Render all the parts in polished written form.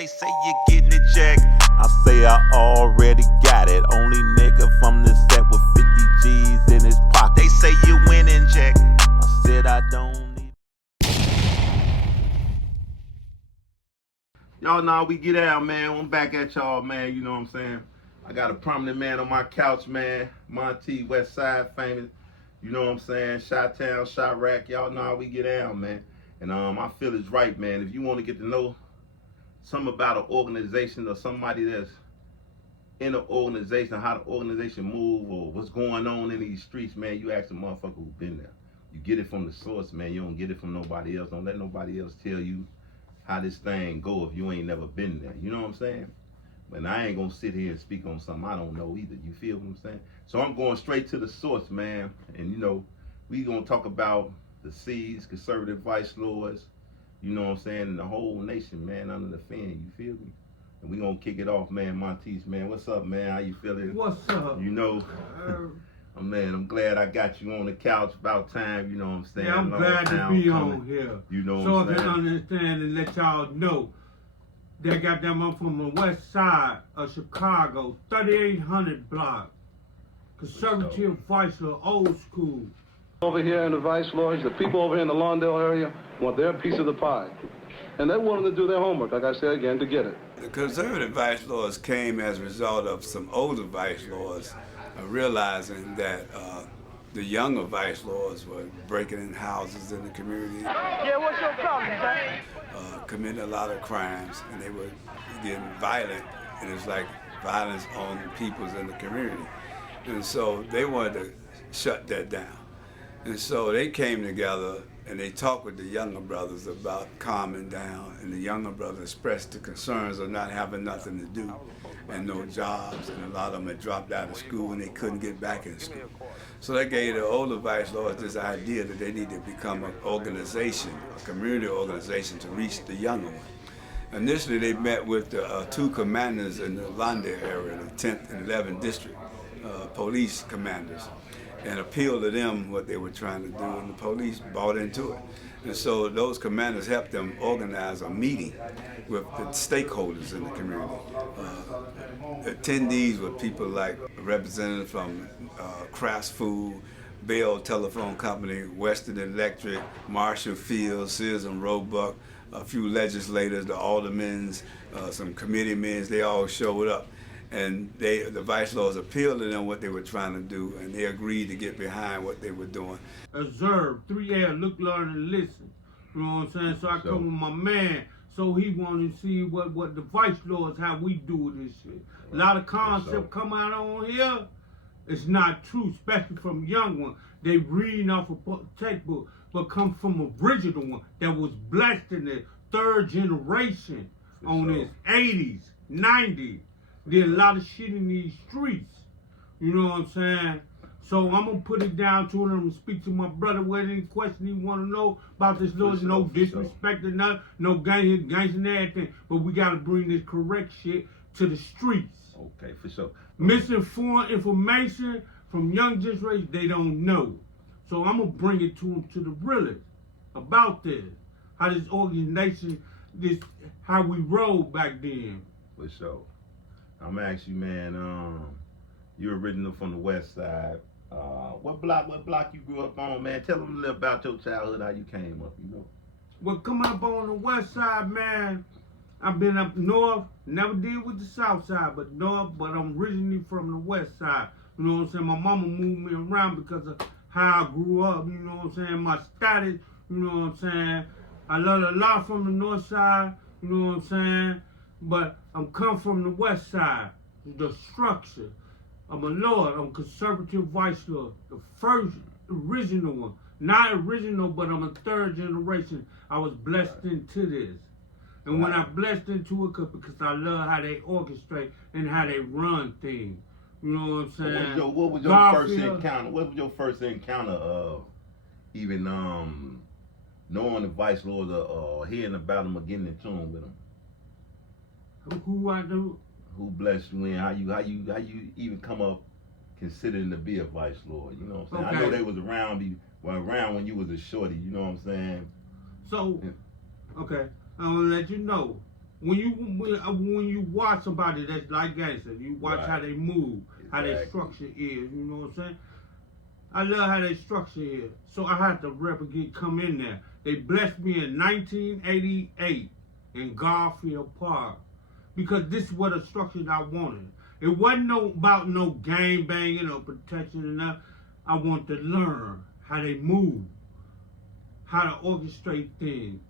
They say you getting it, Jack. I say I already got it. Only nigga from the set with 50 G's in his pocket. They say you winning, Jack. I said I don't need. Y'all know we get out, man. I'm back at y'all, man. You know what I'm saying? I got a prominent man on my couch, man. Monte, West Side famous. You know what I'm saying? Chi-Town, Chirac. Y'all know how we get out, man. And I feel it's right, man. If you want to get to know something about an organization or somebody that's in an organization, how the organization move or what's going on in these streets, man, you ask a motherfucker who been there. You get it from the source, man. You don't get it from nobody else. Don't let nobody else tell you how this thing go if you ain't never been there. You know what I'm saying? But I ain't gonna sit here and speak on something I don't know either. You feel what I'm saying? So I'm going straight to the source, man. And you know, we gonna talk about the C's, conservative vice lords, you know what I'm saying, and the whole nation, man, under the fan, you feel me? And we gonna kick it off, man. Montes, man, what's up, man? How you feeling? What's up? You know, man, I'm glad I got you on the couch. About time, you know what I'm saying? Yeah, I'm glad to be on here. You know so what I'm I saying? can understand and let y'all know that got them up from the west side of Chicago, 3800 block. Conservative vice lord, old school. Over here in the Vice Lords, the people over here in the Lawndale area want their piece of the pie. And they're willing to do their homework, like I said again, to get it. The conservative vice lords came as a result of some older vice lords realizing that the younger vice lords were breaking in houses in the community. Yeah, what's your problem, sir? Committing a lot of crimes, and they were getting violent, and it's like violence on the peoples in the community. And so they wanted to shut that down. And so they came together and they talked with the younger brothers about calming down, and the younger brothers expressed the concerns of not having nothing to do and no jobs, and a lot of them had dropped out of school and they couldn't get back in school. So that gave the older vice lords this idea that they need to become an organization, a community organization to reach the younger one. Initially they met with the two commanders in the Lawndale area, the 10th and 11th district, police commanders, and appealed to them what they were trying to do, and the police bought into it. And so those commanders helped them organize a meeting with the stakeholders in the community. Attendees were people like a representative from Kraft Food, Bell Telephone Company, Western Electric, Marshall Field, Sears and Roebuck, a few legislators, the aldermen, some committee men, they all showed up. And the vice lords appealed to them what they were trying to do, and they agreed to get behind what they were doing. Observe, 3L, look, learn, and listen. You know what I'm saying? So I come with my man, so he wanted to see what the vice lords, how we do this shit. A lot of concepts come out on here, it's not true, especially from young ones. They reading off a textbook, but come from a original one that was blessed in the third generation on this 80s, 90s. Did a lot of shit in these streets. You know what I'm saying? So I'm gonna put it down to him and speak to my brother with any question he wanna know about this Lord. No disrespect or nothing, no gangs and everything. But we gotta bring this correct shit to the streets. Okay, for sure. Misinformed information from young generation, they don't know. So I'm gonna bring it to them, to the realest, about this. How this organization, how we rolled back then. For sure. I'm gonna ask you, man, you're original from the west side. What block you grew up on, man? Tell them a little about your childhood, how you came up, you know. Well, coming up on the west side, man, I've been up north, never did with the south side, but north, but I'm originally from the west side. You know what I'm saying? My mama moved me around because of how I grew up, you know what I'm saying? My status, you know what I'm saying? I learned a lot from the north side, you know what I'm saying? But I'm come from the west side, the structure. I'm a lord, I'm conservative vice lord, the first original one. Not original, but I'm a third generation. I was blessed into this. And when I blessed into it, because I love how they orchestrate and how they run things. You know what I'm saying? What was your first encounter? What was your first encounter of even knowing the vice lords or hearing about them or getting in tune with them? Who I do? Who blessed you in? How you even come up considering to be a vice lord? You know what I'm saying? I know they was around when you was a shorty. You know what I'm saying? So, okay, I'm gonna let you know. when you watch somebody that's like gangster, you watch how they move, how their structure is. You know what I'm saying? I love how their structure is. So I had to come in there. They blessed me in 1988 in Garfield Park because this is what the structure I wanted. It wasn't about no gang banging or protection and that. I want to learn how they move, how to orchestrate things.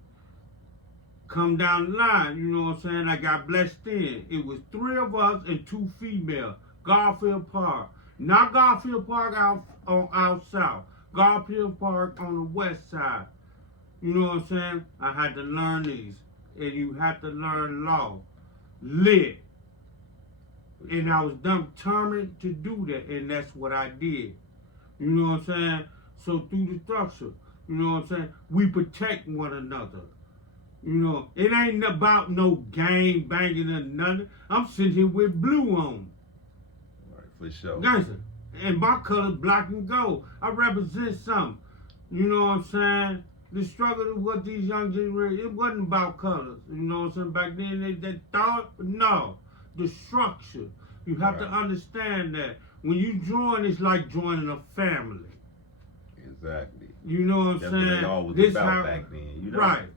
Come down the line, you know what I'm saying? I got blessed in. It was 3 of us and 2 female. Garfield Park. Not Garfield Park out south. Garfield Park on the west side. You know what I'm saying? I had to learn these. And you had to learn law. Lit. And I was determined to do that. And that's what I did. You know what I'm saying? So through the structure, you know what I'm saying? We protect one another. You know, it ain't about no gang banging or nothing. I'm sitting here with blue on. Right, for sure. Gangster. And my color's black and gold. I represent something. You know what I'm saying? The struggle of what these young generations, it wasn't about colors. You know what I'm saying? Back then they thought, no. The structure. You have to understand that. When you join, it's like joining a family. Exactly. You know what I'm That's saying? what it all was This about how, back then. You know? Right.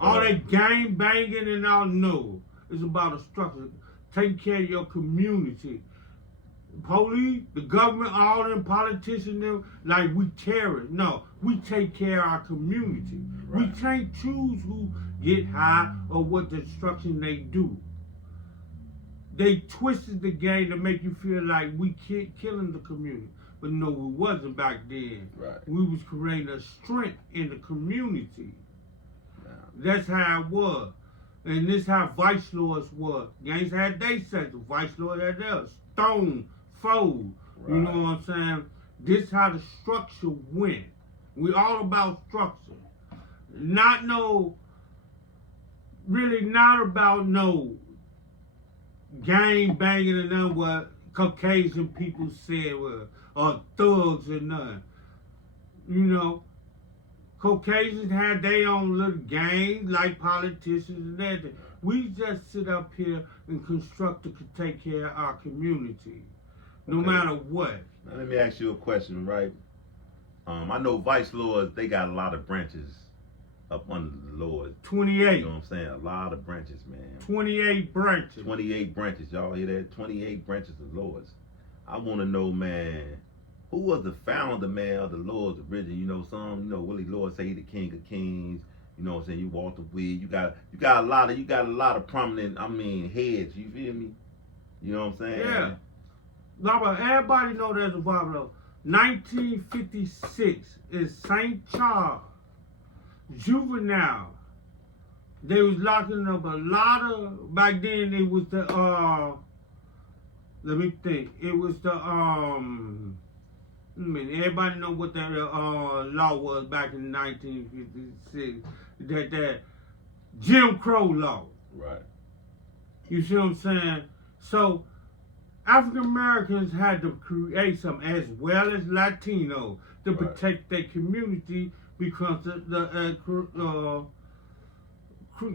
All that gang banging and all, no. It's about a structure. Take care of your community. Police, the government, all them politicians, them, like we terrorists. No, we take care of our community. Right. We can't choose who get high or what destruction they do. They twisted the game to make you feel like we killing the community. But no, we wasn't back then. Right. We was creating a strength in the community. That's how it was. And this how vice lords was. Gangs had their section. Vice lords had theirs. Stone, fold. Right. You know what I'm saying? This how the structure went. We all about structure. Really not about no gang banging and none what Caucasian people said were, or thugs or none. You know, Caucasians had their own little gangs like politicians and everything. We just sit up here and construct to take care of our community, no matter what. Now let me ask you a question, right? I know vice lords, they got a lot of branches up under the lords. 28. You know what I'm saying? A lot of branches, man. 28 branches. 28 branches. Y'all hear that? 28 branches of lords. I want to know, man, who was the founder, man, of the lords originally? You know, Willie Lord say he the king of kings. You know what I'm saying? You Walter Weed. You got a lot of prominent, heads. You feel me? You know what I'm saying? Yeah. But everybody know there's a Bible. 1956 is St. Charles. Juvenile. They was locking up a lot of, back then it was the, let me think. It was the, everybody know what that law was back in 1956. That Jim Crow law. Right. You see what I'm saying? So, African Americans had to create something as well as Latinos to protect their community because the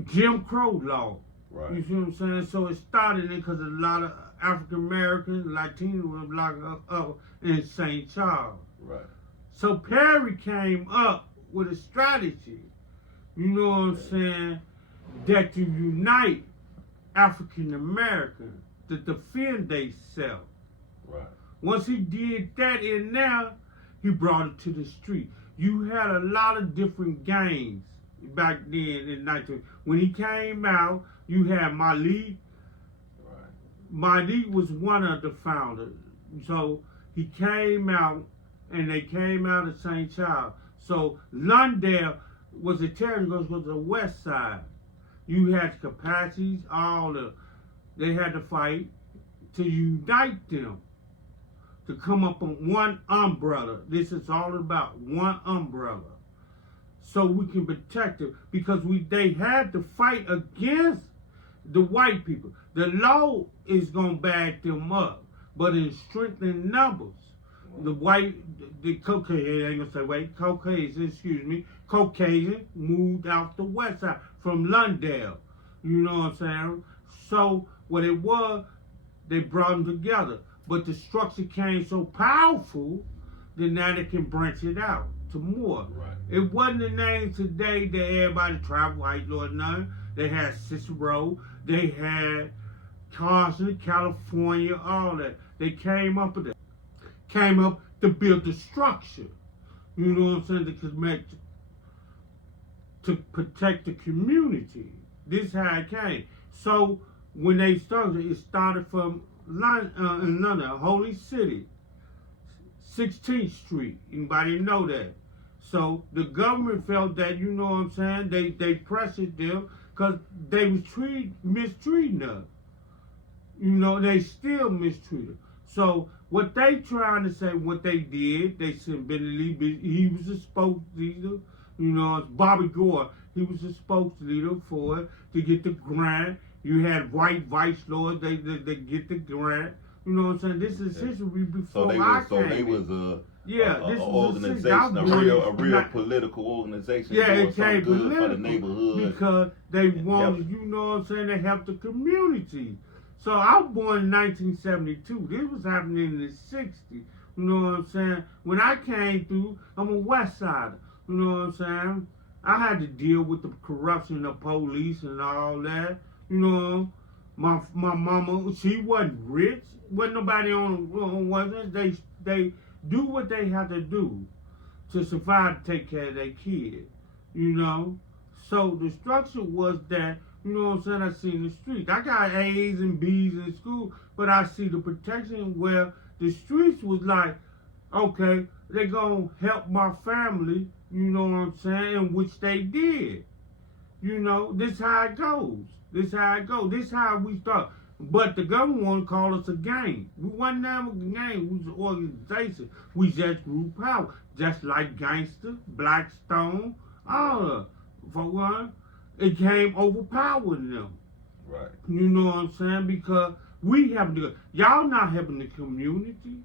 Jim Crow law. Right. You see what I'm saying? So it started because a lot of African Americans, Latinos were locked up in St. Charles. Right. So Perry came up with a strategy, you know what I'm saying, that to unite African Americans to defend themselves. Right. Once he did that in there, he brought it to the street. You had a lot of different gangs back then in 19. When he came out, you had Malik. Right. Malik was one of the founders. So he came out, and they came out of St. Charles. So Lundale was a territory because it was the west side. You had capacities, they had to fight to unite them, to come up on one umbrella. This is all about one umbrella. So we can protect them because they had to fight against the white people. The law is going to back them up, but in strength and numbers. The Caucasian moved out the west side from Lundale. You know what I'm saying? So what it was, they brought them together. But the structure came so powerful that now they can branch it out to more. Right. It wasn't the name today that everybody traveled, white Lord, none. They had Cicero, they had Carson, California, all that. They came up with it. Came up to build the structure. You know what I'm saying? To protect the community. This is how it came. So when they started, it started from in London, Holy City, 16th Street. Anybody know that? So the government felt that, you know what I'm saying, they pressured them because they was mistreating us. You know, they still mistreat her. So what they trying to say, what they did, they sent Bentley, he was the spokesleader. You know, it's Bobby Gore, he was the spokesleader for it to get the grant. You had white vice lords, they get the grant. You know what I'm saying? This is history before I came. So they was a organization, a real political organization. Yeah, it came came good political for the neighborhood because they wanted, you know what I'm saying, to help the community. So I was born in 1972. This was happening in the 60s. You know what I'm saying? When I came through, I'm a West Sider. You know what I'm saying? I had to deal with the corruption of police and all that. You know, my mama, she wasn't rich. Wasn't nobody wasn't. They do what they had to do to survive, to take care of their kids. You know? So the structure was that, you know what I'm saying, I see in the streets. I got A's and B's in school, but I see the protection where the streets was like, okay, they're going to help my family, you know what I'm saying, and which they did. You know, this how it goes. This how it goes. This how we start. But the government want to call us a gang. We wasn't never a gang. We was an organization. We just grew power. Just like Gangster, Blackstone, all of it. For one, it came overpowering them. Right. You know what I'm saying? Because we have to, y'all not helping the community.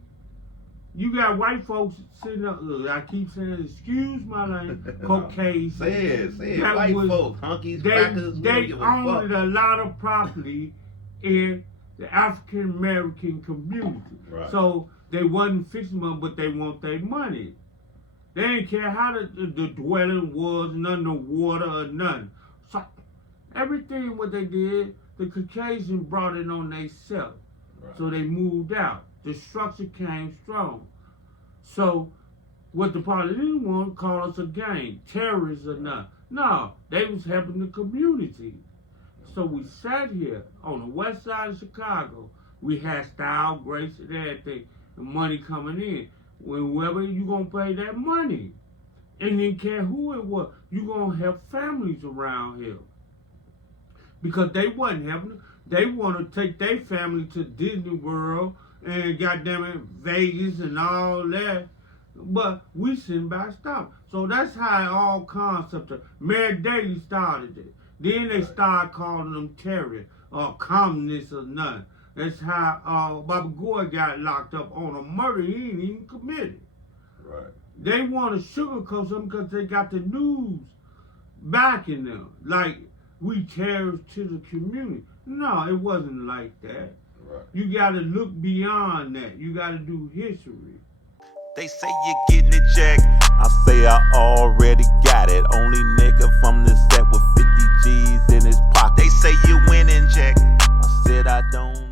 You got white folks sitting up, I keep saying, excuse my language, Caucasian. Say it. White folks, hunkies, crackers, they owned a lot of property in the African American community. Right. So they wasn't fixing them, but they want their money. They didn't care how the dwelling was, none of water or nothing. So everything what they did, the Caucasian brought it on themselves. Right. So they moved out. The structure came strong. So what the politicians want to call us a gang, terrorists or not. No, they was helping the community. So we sat here on the west side of Chicago. We had style, grace, and everything, and money coming in. Whenever you gonna pay that money, and didn't care who it was, you gonna have families around here. Because they wasn't helping them. They want to take their family to Disney World and goddamn it, Vegas and all that. But we sitting back stop. So that's how it all concept of Mayor Daley started it. Then they started calling them terrorists or communists or nothing. That's how Bobby Gore got locked up on a murder he ain't even committed. Right. They want to sugarcoat something because they got the news backing them. Like, we terrorists to the community. No, it wasn't like that. Right. You got to look beyond that. You got to do history. They say you're getting it, Jack. I say I already got it. Only nigga from the set with 50 G's in his pocket. They say you're winning, Jack. I said I don't